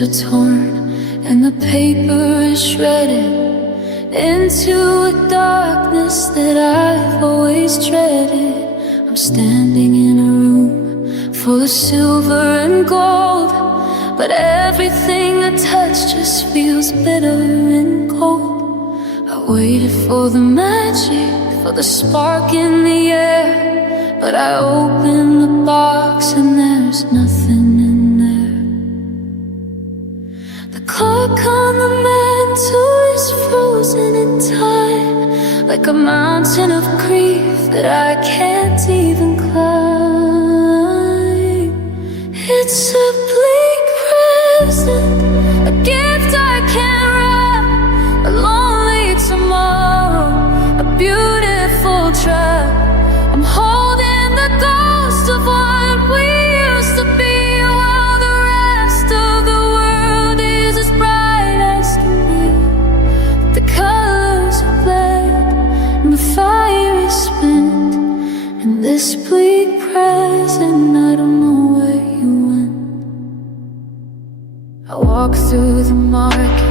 are torn and the paper is shredded into a darkness that I've always dreaded. I'm standing in a room full of silver and gold, but everything I touch just feels bitter and cold. I waited for the magic, for the spark in the air, but I open the box and there's nothing in there. The clock on the mantle is frozen in time, like a mountain of grief that I can't even climb. It's a bleak present, a gift I can't wrap, a lonely tomorrow, a beautiful trap. I'm holding the ghost of what we used to be, while the rest of the world is as bright as can be. The colors are bled and the fire is spent, and this bleak present, I don't know where you went. I walk through the market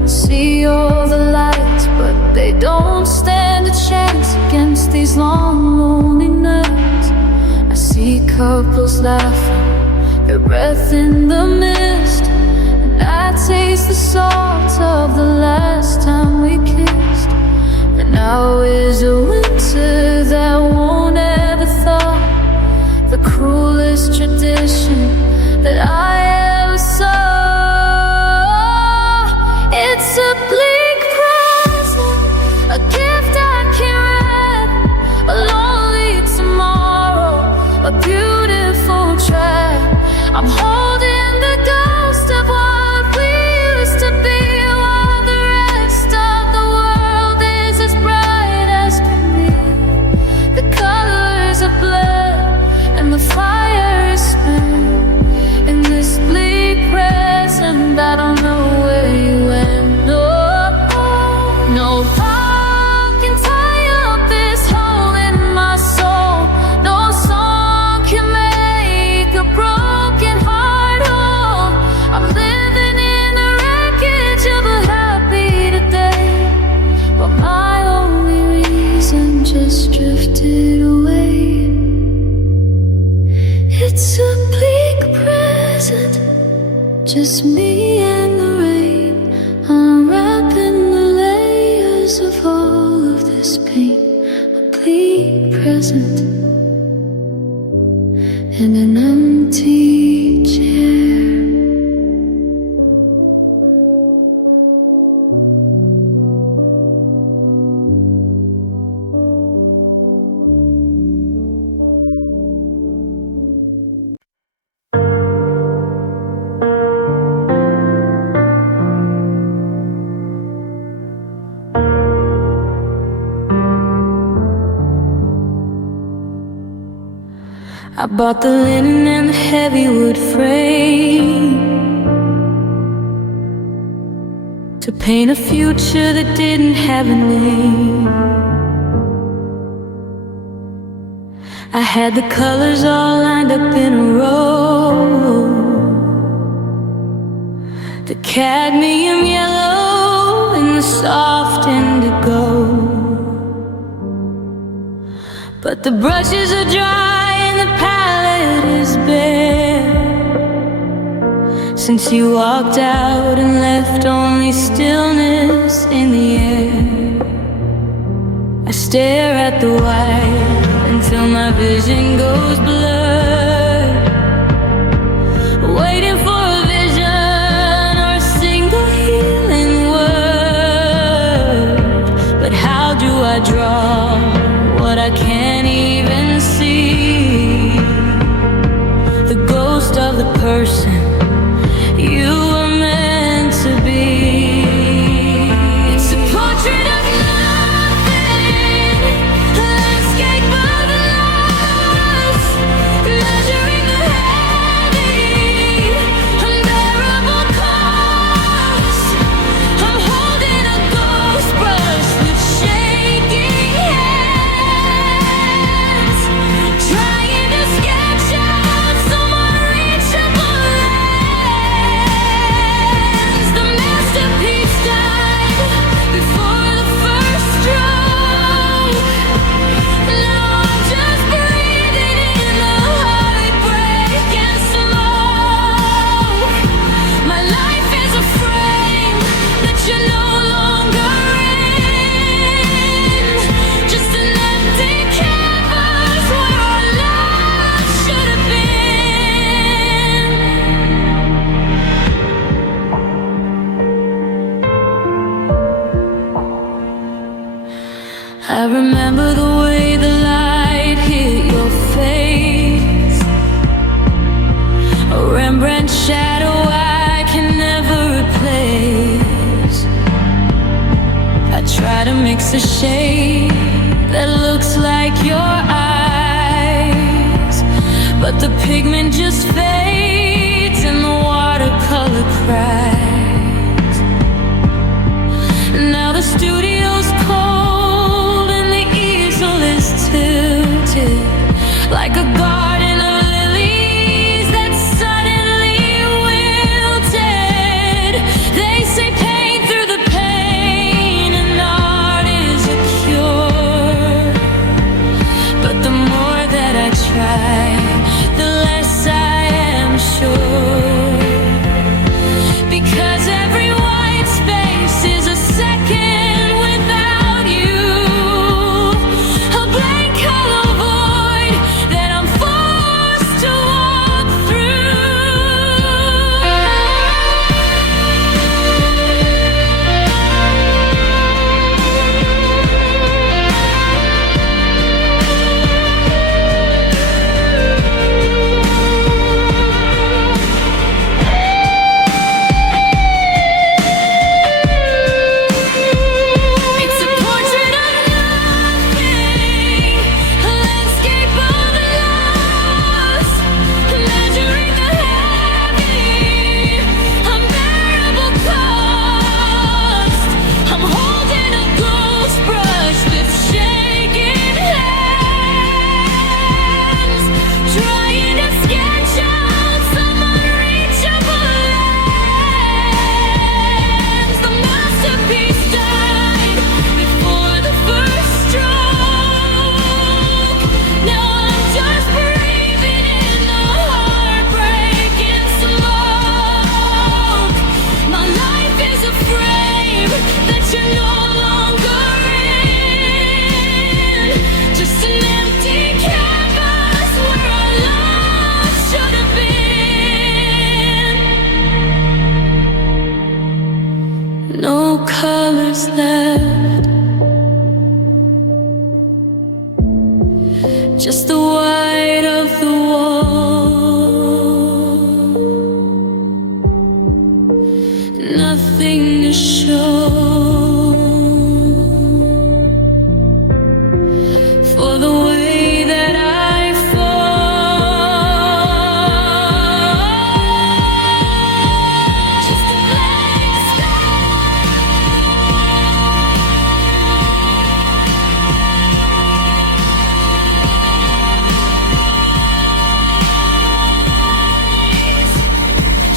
and see all the lights, but they don't stand a chance against these long, lonely nights. I see couples laughing, their breath in the mist, and I taste the salt of the last time we kissed. And now is a winter that won't ever thaw, the cruelest tradition that I ever saw. It's a bleak present, a gift I can't wrap, a lonely tomorrow, a beautiful trap. I'm holding the ghost of what we used to be, while the rest of the world is as bright as can be. The colors are bled and the fire is spent, in this bleak present, I don't know where you went. No power can tie up this hole in my soul. No song can make a broken heart whole. I'm living in the wreckage of a happy today, but my only reason just drifted away. It's a bleak present, just me and the rain, unwrapping the layers of all of this pain. A bleak present and an empty chair. I bought the linen and the heavy wood frame to paint a future that didn't have a name. I had the colors all lined up in a row, the cadmium yellow and the soft indigo. But the brushes are dry and the palette is bare, since you walked out and left only stillness in the air. I stare at the white until my vision goes blurred, waiting for a vision or a single healing word. But how do I draw what I can't even see? The ghost of the person you were meant to be. It's a portrait of nothing, a landscape of loss, remember the way the light hit your face, a Rembrandt shadow I can never replace. I try to mix a shade that looks like your eyes, but the pigment just fades and the watercolor cries. Now the studio's cold and the easel is tilted like a garden of lilies that suddenly wilted. They say paint through the pain and art is a cure, but the more that I try, the less I am sure. Because every white space is a second without you, a blank color void that I'm forced to walk It's a portrait of nothing, a landscape of loss, measuring the heavy, unbearable cost. I'm holding a ghost brush with shaking hands, trying to sketch out some unreachable lands. The masterpiece died before the first stroke. Now I'm just breathing in the heartbreaking smoke. My life is a frame that you're no longer in, just an empty canvas where our love should have been. No colors left, just the white of the wall. Nothing to show for the way that I fall. Just a blank space,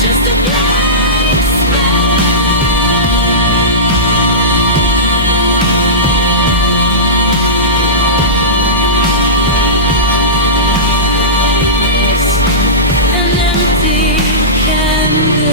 just a blank space, an empty canvas.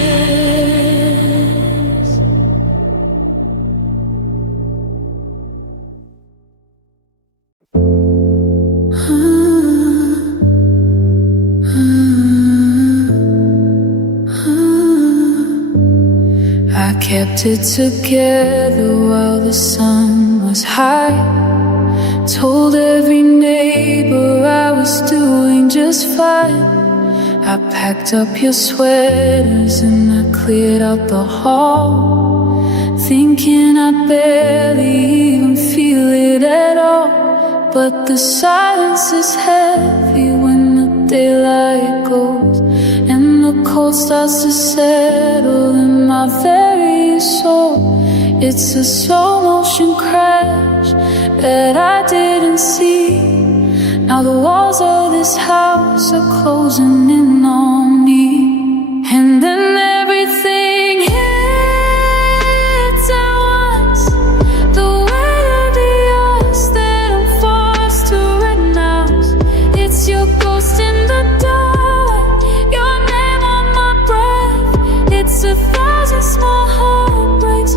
I kept it together while the sun was high. Told every neighbor I was doing just fine. I packed up your sweaters and I cleared out the hall, thinking I'd barely even feel it at all. But the silence is heavy when the daylight goes and the cold starts to settle in my very soul. It's a slow motion crash that I didn't see. Now the walls of this house are closing in on me, and then everything hits at once. The weight of the odds that I'm forced to renounce. It's your ghost in the dark, your name on my breath. It's 1,000 small heartbreaks, a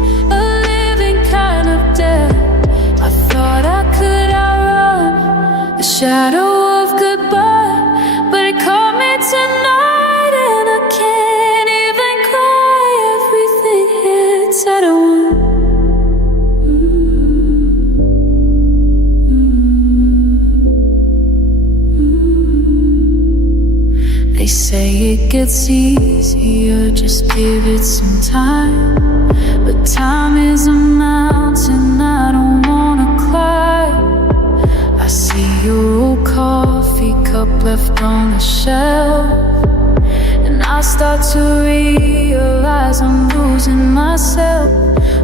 living kind of death. I thought I could outrun the shadow of goodbye, but it caught me tonight, and I can't even cry. Everything hits at once. it gets easier, just give it some time. But time is a mountain I don't wanna climb. I see your old coffee cup left on the shelf, and I start to realize I'm losing myself.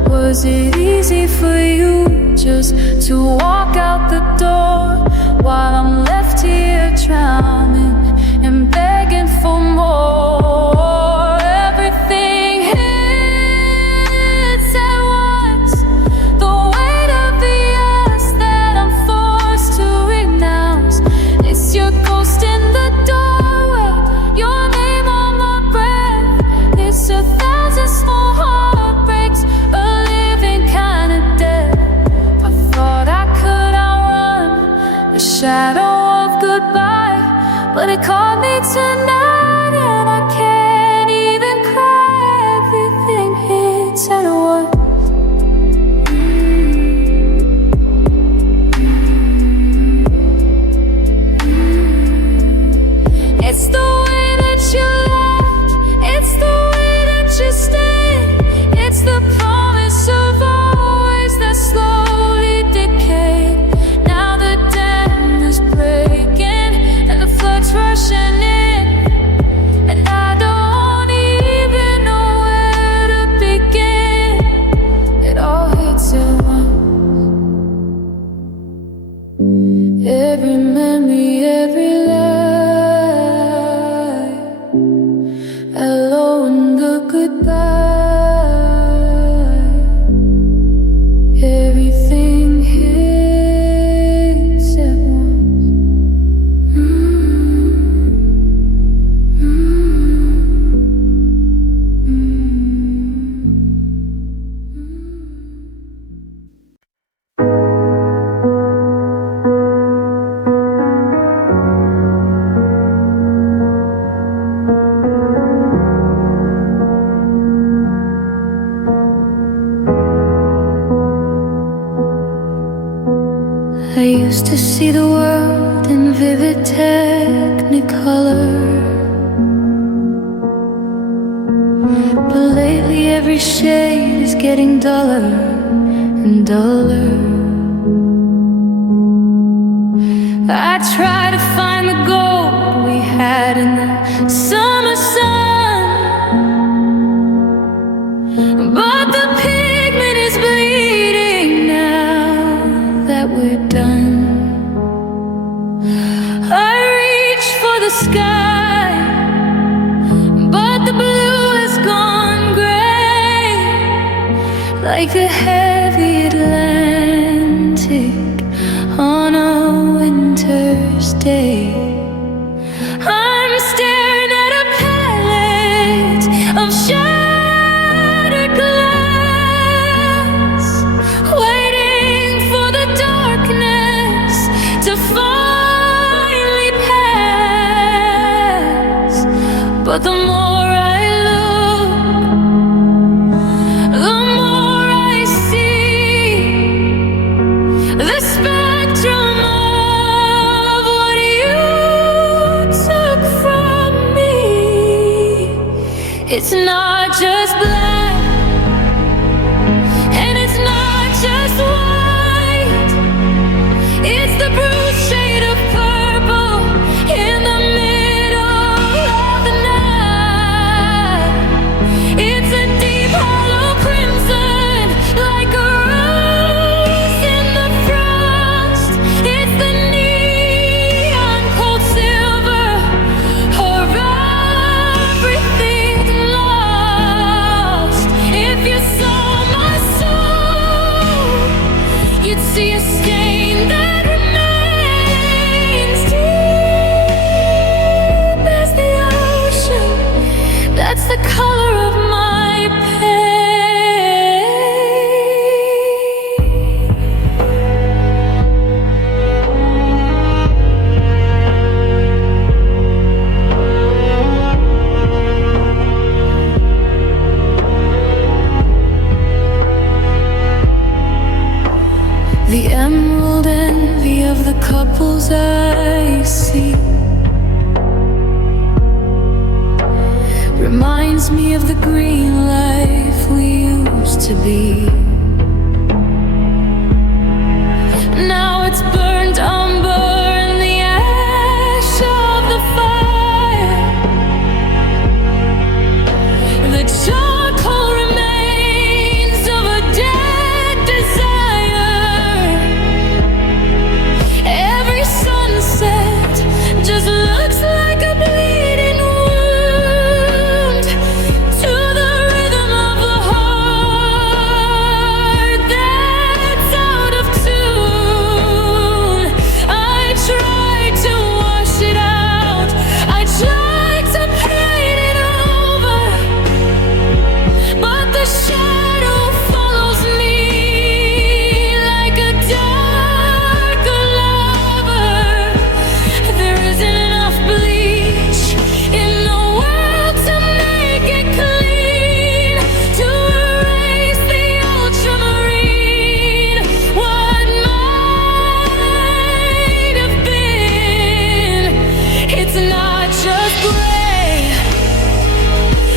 Was it easy for you just to walk out the door while I'm left here drowning and begging for more? Everything hits at once, the weight of the yes that I'm forced to renounce. It's your ghost in the doorway, your name on my breath. It's 1,000 small heartbreaks, a living kind of death. I thought I could outrun the shadow of goodbye, but it caught me tonight, and I can't even cry. Everything hits at once. It's the way that you left, it's the way that you stayed, it's the promise of always that slowly decayed. Now the dam is breaking and the flood's rushing in, and I don't even know where to begin. It all hits at once. Every memory, every lie, hello and the goodbye. Everything hits at once. I used to see the world in vivid technicolor, but lately every shade is getting duller and duller. I try to find the gold we had in the summer sun, but the pigment is bleeding now that we're done. I reach for the sky, but the blue has gone gray, like the heavy Atlantic on a winter's day. I'm staring at a palette of shattered glass, waiting for the darkness to finally pass. But the more I look, the more I see the spectrum of what you took from me. It's not just black, and it's not just white. It's the bruised shade of purple in the middle of the night. It's a deep hollow crimson, like a rose in the frost. It's the neon cold silver of everything lost. If you saw my soul, you'd see a stain that remains deep as the ocean. That's the color of my pain. The emerald envy of the couples I see reminds me of the green life we used to be. Now it's burned umber in the ash of the fire. The charcoal remains of a dead desire. Every sunset just looks like a bleeding wound to the rhythm of a heart that's out of tune. I tried to wash it out, I tried to paint it over, but the shadow follows me like a darker lover. There isn't enough bleach in the world to make it clean, to erase the ultramarine, what might have been. It's not just gray,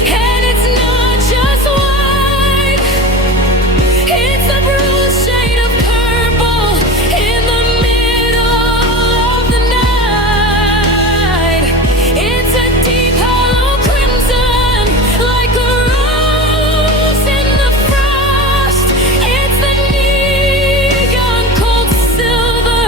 and it's not just white. It's a bruised shade of purple in the middle of the night. It's a deep hollow crimson, like a rose in the frost. It's the neon cold silver,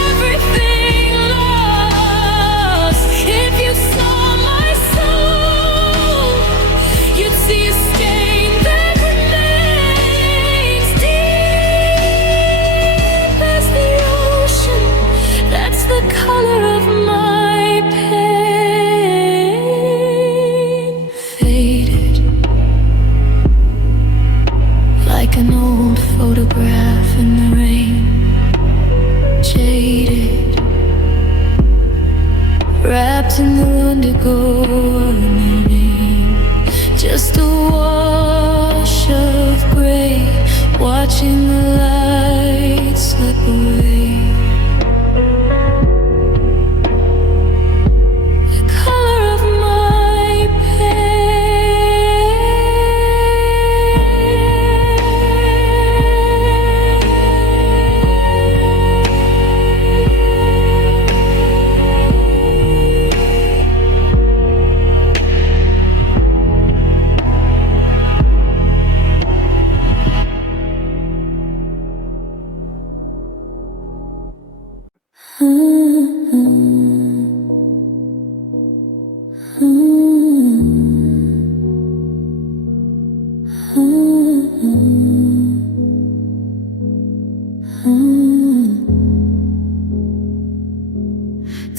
everything lost. If you saw my soul, you'd see a stain that remains deep as the ocean. That's the color of my pain. Faded, like an old photograph in the rain. Jaded, wrapped in the indigo of the rain. Just a wash of gray, watching the light slip away. The color of my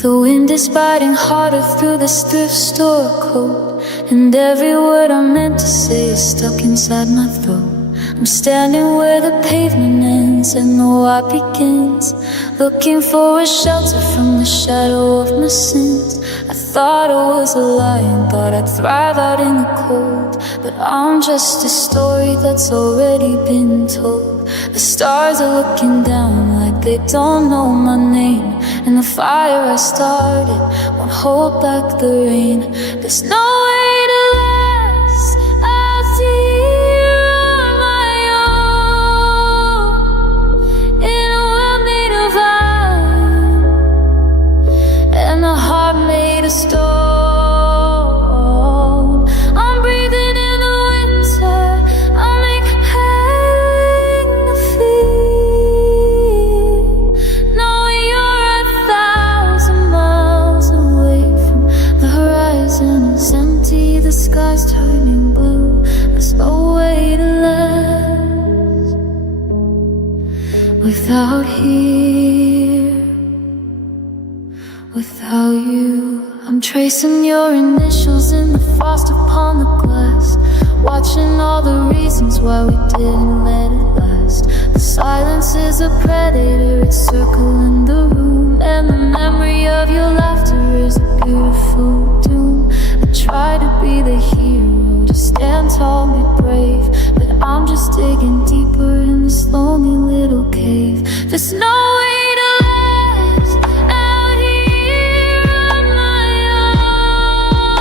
The wind is biting harder through this thrift store coat, and every word I meant to say is stuck inside my throat. I'm standing where the pavement ends and the walk begins, looking for a shelter from the shadow of my sins. I thought I was a lion, thought I'd thrive out in the cold, but I'm just a story that's already been told. The stars are looking down like they don't know my name, and the fire I started won't hold back the rain. There's no way to last out here on my own, in a world made of iron and a heart made of stone. I'm breathing in the winter, I'm inhaling the fear, knowing you're 1,000 miles away from the horizon is empty, the sky's turning blue. There's no way to last without here, without you. I'm tracing your initials in the frost upon the glass, watching all the reasons why we didn't let it last. The silence is a predator, it's circling the room, and the memory of your laughter is a beautiful doom. I try to be the hero, to stand tall, be brave, but I'm just digging deeper in this lonely little cave. There's no way to last out here on my own.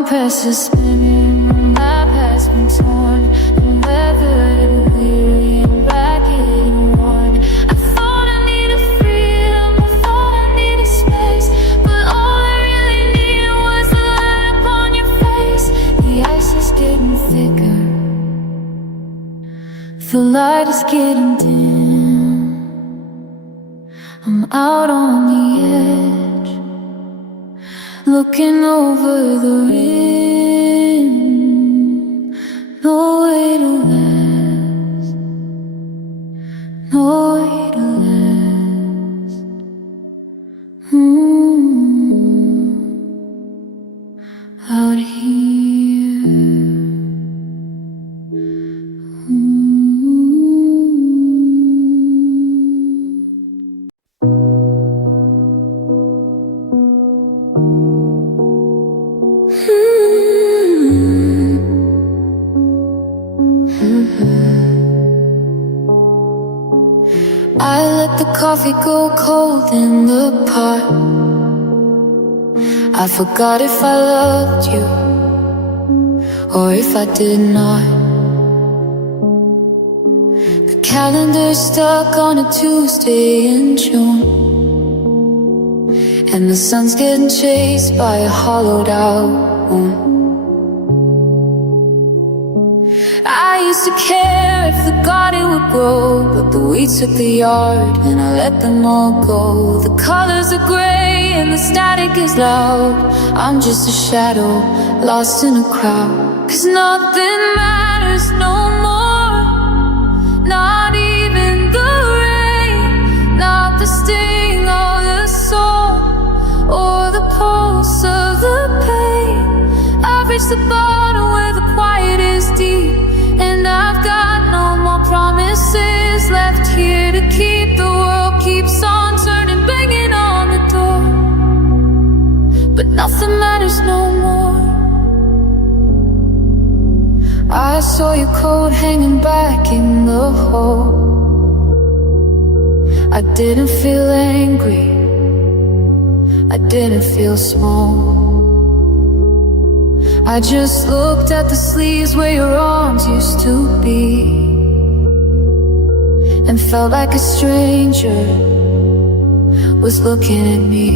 compass is spinning, the map has been torn, the weathered and weary and ragged and worn. I thought I needed freedom, I thought I needed space, but all I really needed was the light upon your face. The ice is getting thicker, the light is getting dim. I'm out on the edge, looking over the rim. No way to last, no way to last. Out here. I let the coffee go cold in the pot. I forgot if I loved you or if I did not. The calendar's stuck on a Tuesday in June, and the sun's getting chased by a hollowed out moon. I used to care if the garden would grow, but the weeds took the yard and I let them all go. The colors are gray and the static is loud. I'm just a shadow lost in a crowd. 'Cause nothing matters no more, not even the rain, not the sting of the soul or the pulse of the pain. I've reached the bottom where the quiet is deep, and I've got no more promises left here to keep. The world keeps on turning, banging on the door, but nothing matters no more. I saw your coat hanging back in the hall. I didn't feel angry, I didn't feel small. I just looked at the sleeves where your arms used to be, and felt like a stranger was looking at me.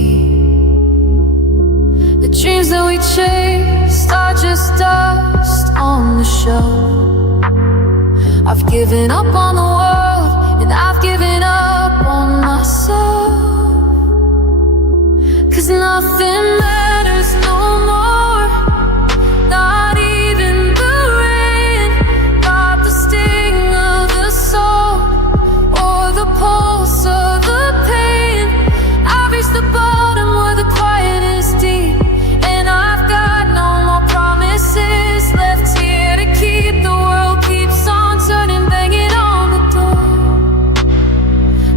The dreams that we chased are just dust on the shelf. I've given up on the world, and I've given up on myself. 'Cause nothing matters no more, not even the rain, not the sting of the soul or the pulse of the pain. I've reached the bottom where the quiet is deep, and I've got no more promises left here to keep. The world keeps on turning, banging on the door,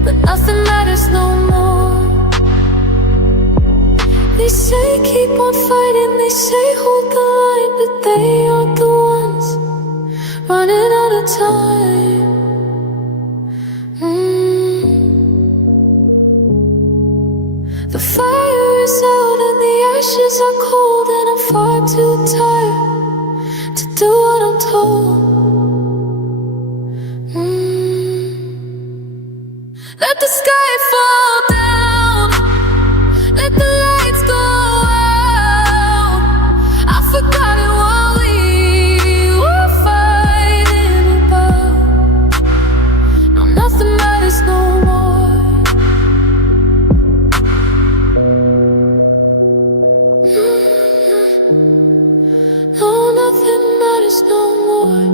but nothing matters no more. They say keep on fighting, they say hold the line, but they aren't the ones running out of time. The fire is out and the ashes are cold, and I'm far too tired to do what I'm told. Let the sky fall down, let the lights go out. I've forgotten what we were fighting about. No, nothing matters no more. No, nothing matters no more.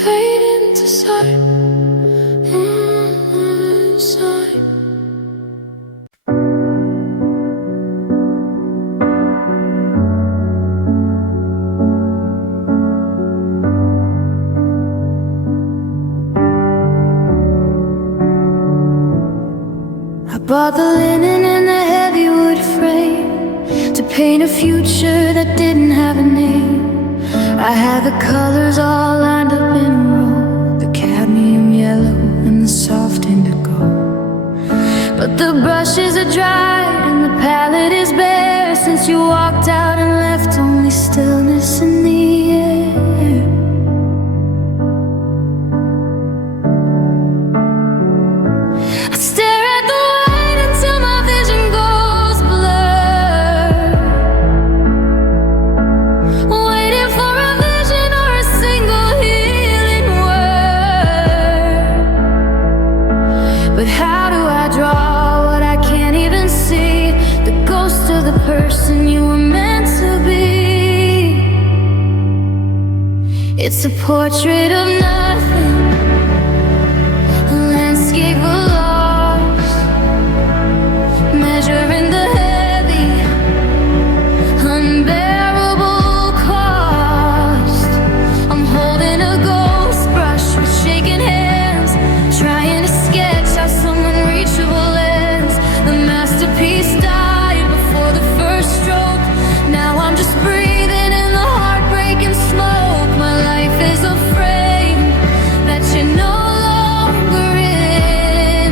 Fade into sight. Bought the linen and the heavy wood frame to paint a future that didn't have a name. I had the colors all lined up in a row, the cadmium yellow and the soft indigo. But the brushes are dry and the palette is bare since as you walked out and left only stillness in the air. I stare at the light until my vision goes blurred, waiting for a vision or a single healing word. But how do I draw what I can't even see? The ghost of the person you were meant to be. It's a portrait of nothing, a landscape of loss, measuring the heavy, unbearable cost. I'm holding a ghost brush with shaking hands, trying to sketch out some unreachable ends. The masterpiece died before the first stroke. Now I'm just breathing in the heartbreaking smoke. My life is a frame that you're no longer in,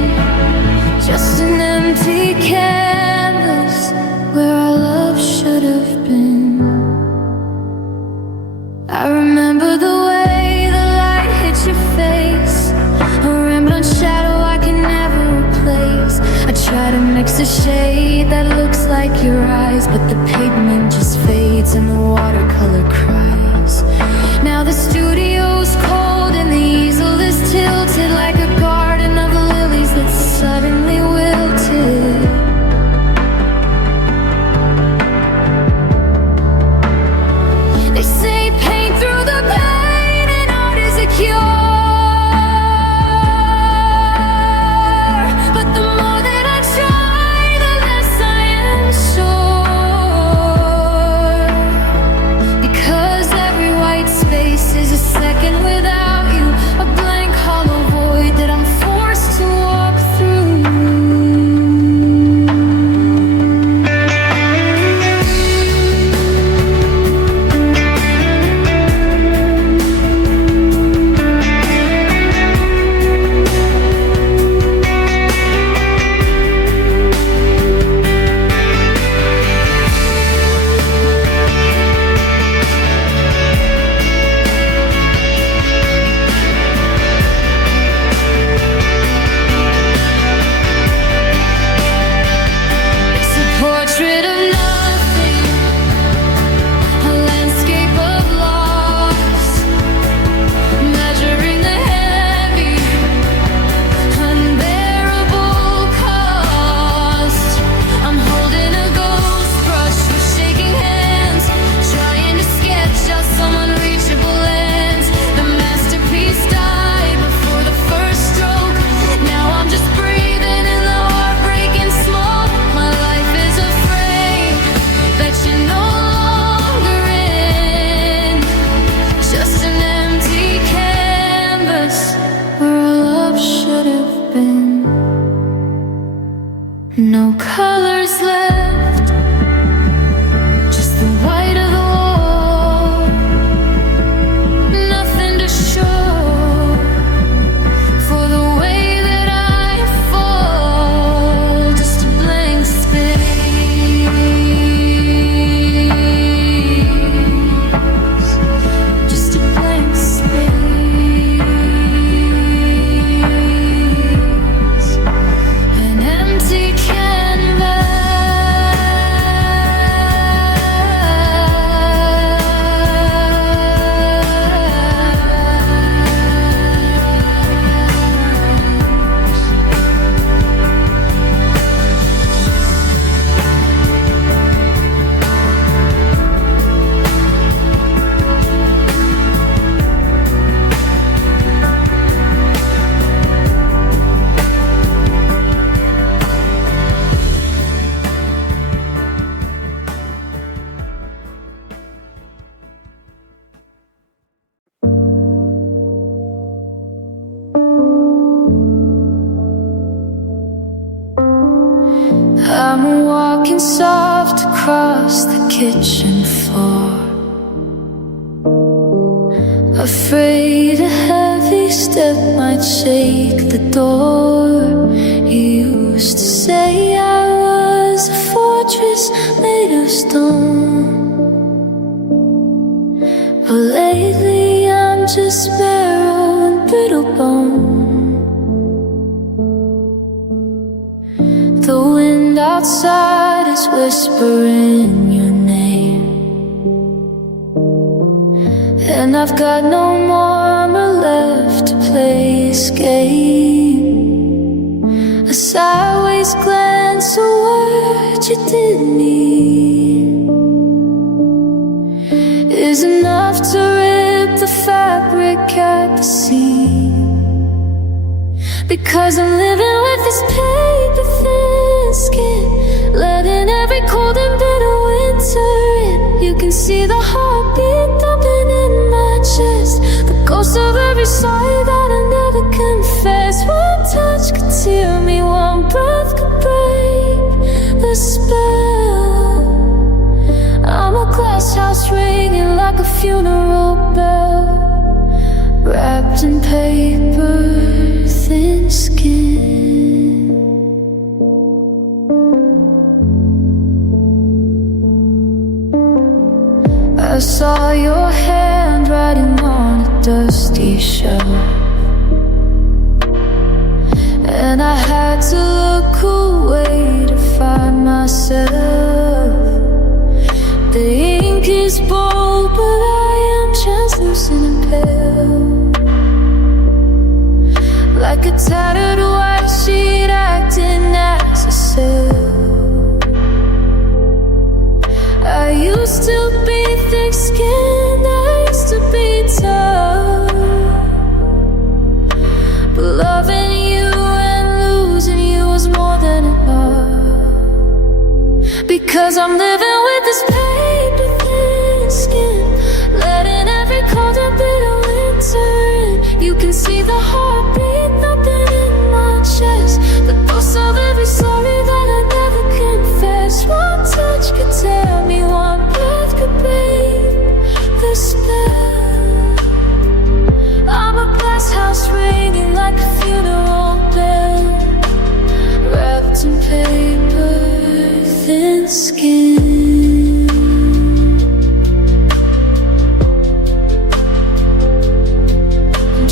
just an empty canvas where our love should have been. I remember the way the light hit your face, a rambling shadow I can never replace. I try to mix a shade that looks like your eyes, but the pigment just fades and the watercolor cries. Now the studio's cold and the easel is tilted like a garden of lilies that suddenly wilted. They say paint through the pain and art is a cure. But the more that I try, the less I am sure. Because every white space is a second without you, a blank hollow void that I'm forced to walk through. It's a portrait of nothing, a landscape of loss, measuring the heavy, unbearable cost. I'm holding a ghost brush with shaking hands, trying to sketch out some unreachable ends. The masterpiece died before the first stroke. Now I'm just breathing in the heartbreaking smoke. My life is a frame that you're no longer in, just an empty canvas where our love should have been. No colors left, just the white of the wall. Nothing to show for the way that I fall, just a blank space, just a blank space, an empty I'm walking soft across the kitchen floor, afraid a heavy step might shake the door. You used to say I was a fortress face made of stone. But lately I'm just sparrow and brittle bone. The wind outside is whispering your name, and I've got no more armor left to play escape. A sideways glance, a word you didn't need, is enough to rip the fabric at the seam. Because I'm living with this paper thin skin, letting every cold and bitter winter in. You can see the heartbeat thumping in my chest, the ghost of every sorry that I never confessed. One touch could tear me, one breath could break the spell. I'm a glass house ringing like a funeral bell, wrapped in paper thin skin. I saw your handwriting on a dusty shelf, and I had to look away to find myself. The ink is bold, but I am translucent and pale, like a tattered white sheet acting as a cell. I used to be thick-skinned, I used to be tough, but loving you and losing you was more than enough. Because I'm living with this paper thin skin, letting every cold and bitter winter in. You can see the heartbeat thumping in my chest, the ghost of every sorry that I never confessed. One touch could tear me, one breath could break the spell. I'm a glass house ringing like a funeral bell, wrapped in paper thin skin.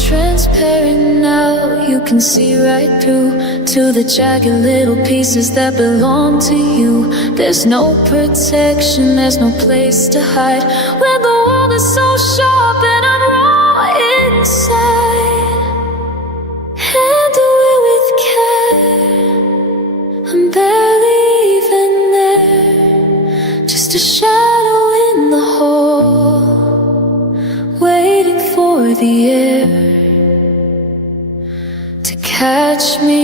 Transparent now, you can see right through to the jagged little pieces that belong to you. There's no protection, there's no place to hide when the world is so sharp and I'm raw inside. Handle it with care, I'm barely even there, just a shadow in the hall, waiting for the air to catch me,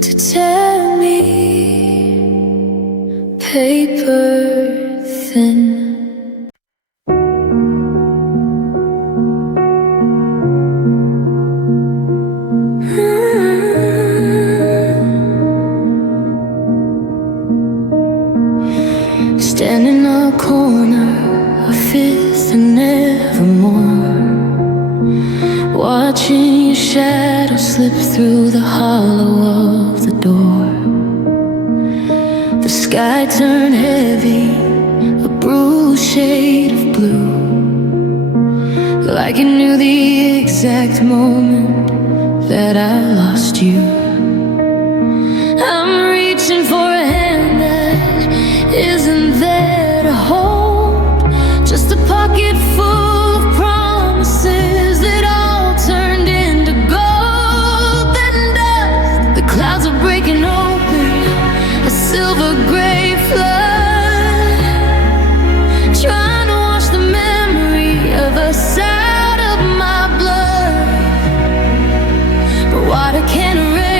to tell me paper thin. Stand in a corner, a fifth and nevermore, watching your shadow slip through the hollow of the door. The sky turned heavy, a bruised shade of blue, like it knew the exact moment that I lost you. I'm reaching for a hand that isn't there to hold, just a pocket full of promises that all turned into gold and dust. The clouds are breaking open, a silver gray flood, trying to wash the memory of us out of my blood. But water can't erase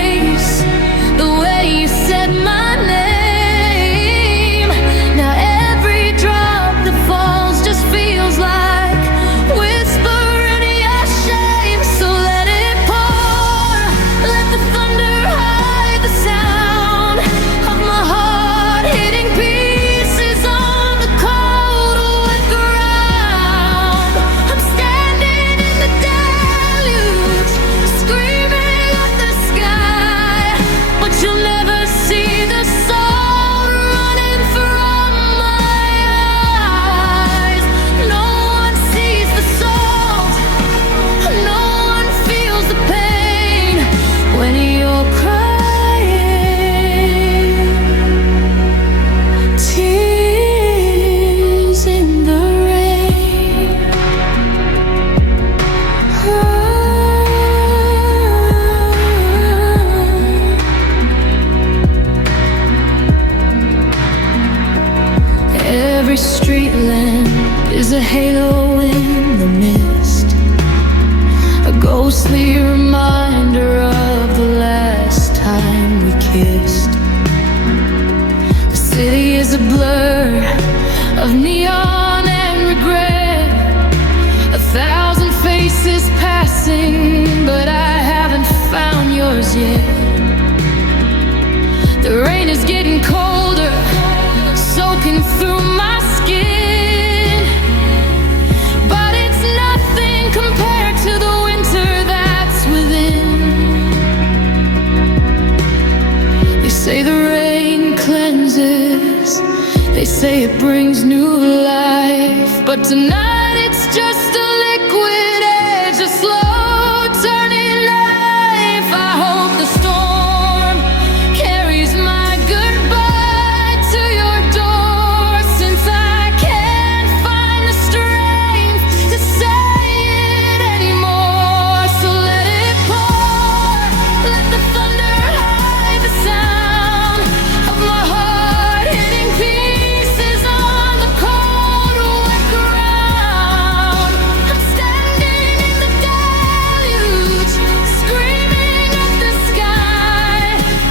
street lamp is a halo in the mist, a ghostly reminder of the last time we kissed. The city is a blur of neon and regret, 1,000 faces passing, but I haven't found yours yet. The rain is getting colder, soaking through my skin, but it's nothing compared to the winter that's within. They say the rain cleanses, they say it brings new life, but tonight it's just a liquid edge, a slow turning knife. I hope the storm carries my goodbye to your door, since I can't find the strength to say it anymore. So let it pour, let the thunder hide the sound of my heart hitting pieces on the cold wet ground. I'm standing in the deluge, screaming at the sky,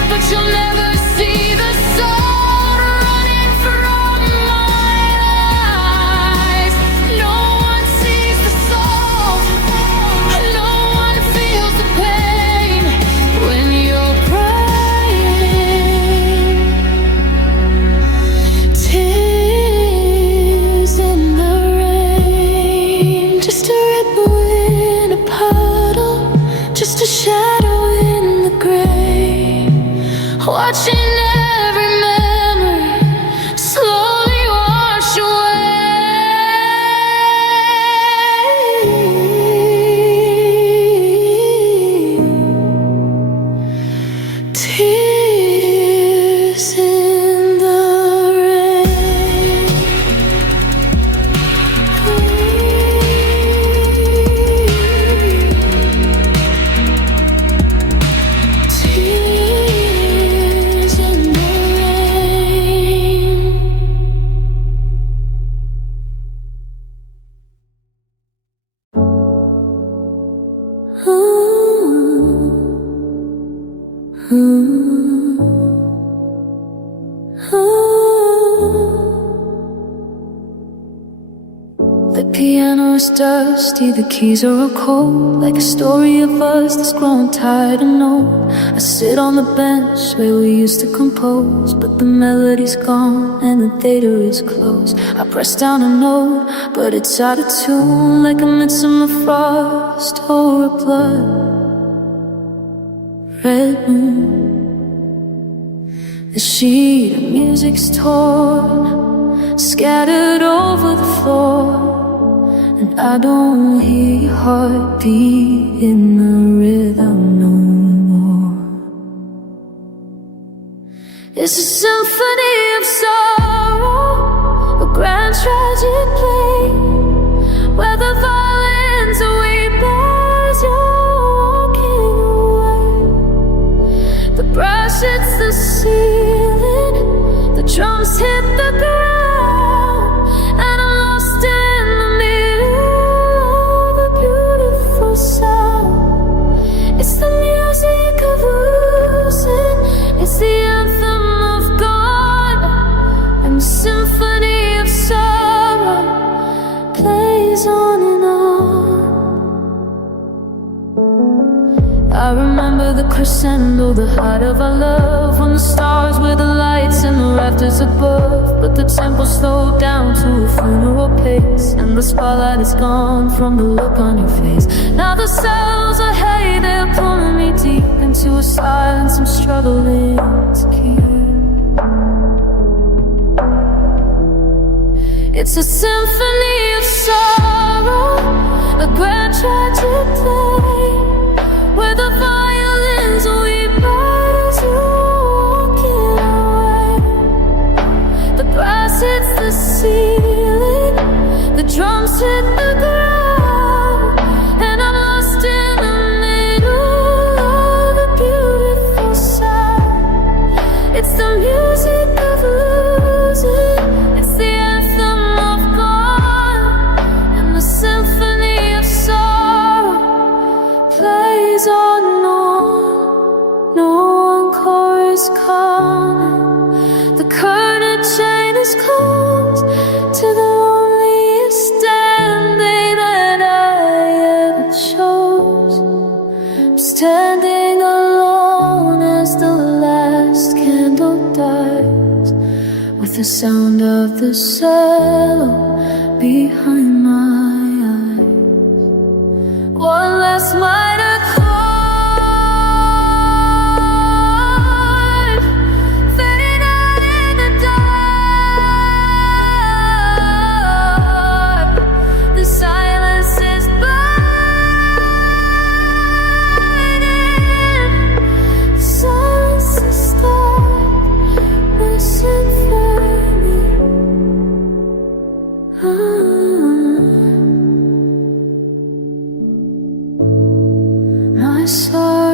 but you'll never see the salt running from my eyes. No one sees the salt, no one feels the pain when you're crying. Tears in the rain, just a ripple in a puddle, just a shadow in the gray, watching every memory slowly wash away. Tears in the rain. Tears in the rain. Ooh, ooh, ooh. The piano is dusty, the keys are all cold, like a story of us that's grown tired and old. I sit on the bench where we used to compose, but the melody's gone and the data is closed. I press down a note, but it's out of tune, like a midsummer frost or a blood red moon. The sheet of music's torn, scattered over the floor, and I don't hear your heartbeat in the rhythm no more. It's a symphony of sorrow, a grand tragic play, where the violins weep as you're walking away. The brass hits the ceiling, the drums hit the ground, and I'm lost in the middle of a beautiful sound. It's the music of losing, it's the anthem of gone, and the symphony of sorrow plays on and on. I remember the crescendo, the height of our love, when the stars were the lights and the rafters above. But the tempo slowed down to a funeral pace, and the spotlight is gone from the look on your face. Now the cells are hay, they're pulling me deep into a silence I'm struggling to keep. It's a symphony of sorrow, a grand tragic play, where the violins weep as you're walking away. The brass hits the ceiling, the drums hit the ground, and I'm lost in the middle of a beautiful sound. It's the music of losing, it's the anthem the sound of the cello behind my eyes. One last minor chord fading out in the dark. The silence is blinding. Silence is the symphony. My soul